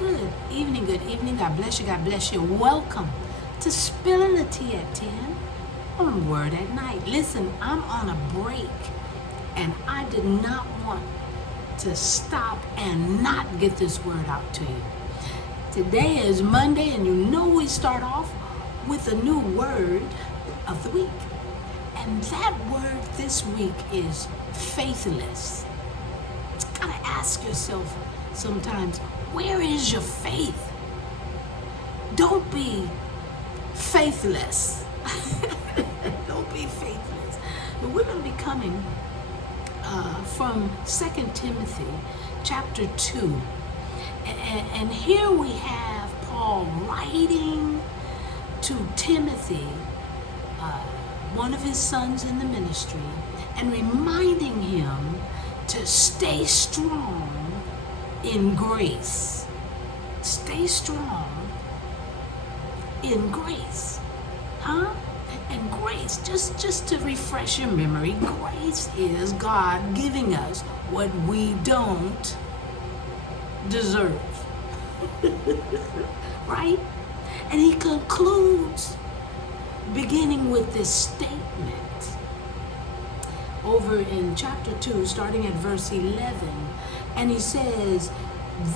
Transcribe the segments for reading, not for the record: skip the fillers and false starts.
Good evening, good evening. God bless you, God bless you. Welcome to Spilling the Tea at 10 on Word at Night. Listen, I'm on a break and I did not want to stop and not get this word out to you. Today is Monday and you know we start off with a new word of the week. And that word this week is faithless. Gotta ask yourself sometimes, where is your faith? Don't be faithless. Don't be faithless. We're going to be coming from 2 Timothy chapter 2. And here we have Paul writing to Timothy, one of his sons in the ministry, and reminding him to stay strong in grace. Stay strong in grace. And grace, just to refresh your memory, grace is God giving us what we don't deserve. Right? And he concludes beginning with this statement over in chapter 2, starting at verse 11. And he says,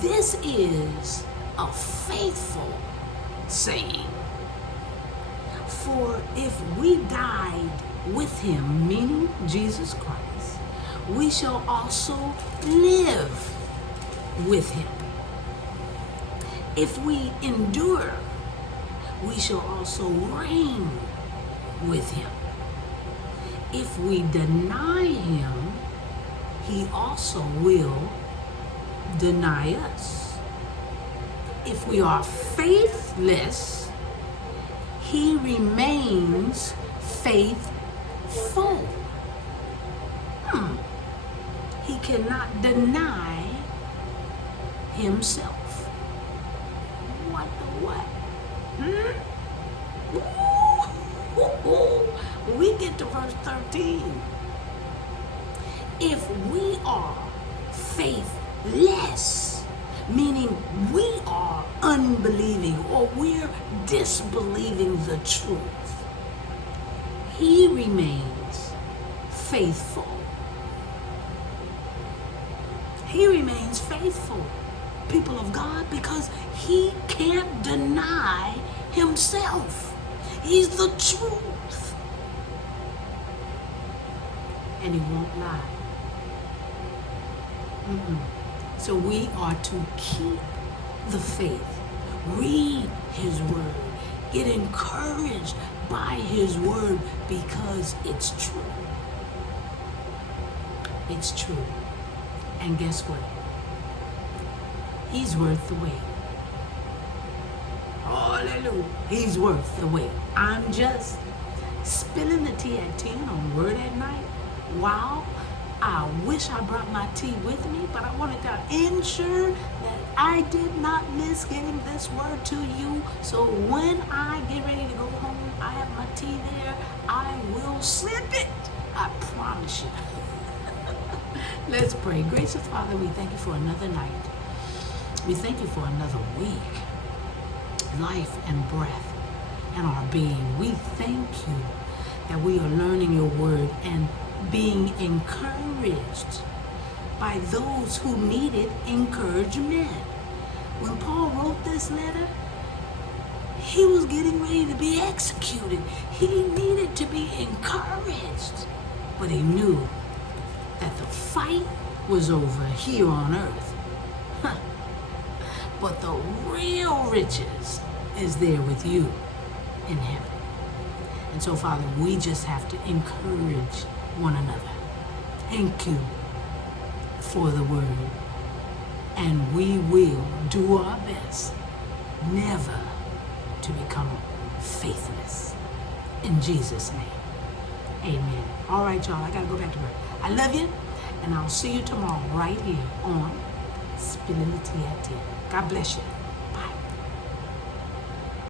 this is a faithful saying. For if we died with him, meaning Jesus Christ, we shall also live with him. If we endure, we shall also reign with him. If we deny him, he also will deny us. If we are faithless, he remains faithful. He cannot deny himself. What the what? When we get to verse 13, if we are faithless, meaning we are unbelieving or we're disbelieving the truth, he remains faithful. He remains faithful, people of God, because he can't deny himself. He's the truth. And he won't lie. So we are to keep the faith, read his word, get encouraged by his word because it's true. It's true. And guess what? He's worth the wait. Hallelujah. He's worth the wait. I'm just spilling the tea at 10 on Word at Night. Wow. I wish I brought my tea with me, but I wanted to ensure that I did not miss getting this word to you. So when I get ready to go home, I have my tea there. I will sip it. I promise you. Let's pray. Gracious Father, we thank you for another night. We thank you for another week. Life and breath and our being. We thank you that we are learning your word and being encouraged by those who needed encouragement. When Paul wrote this letter, he was getting ready to be executed. He needed to be encouraged, but he knew that the fight was over here on earth. But the real riches is there with you in heaven. And so, Father, we just have to encourage one another. Thank you for the word. And we will do our best never to become faithless. In Jesus' name, amen. All right, y'all, I got to go back to work. I love you, and I'll see you tomorrow right here on Spilling the Tea at 10. God bless you.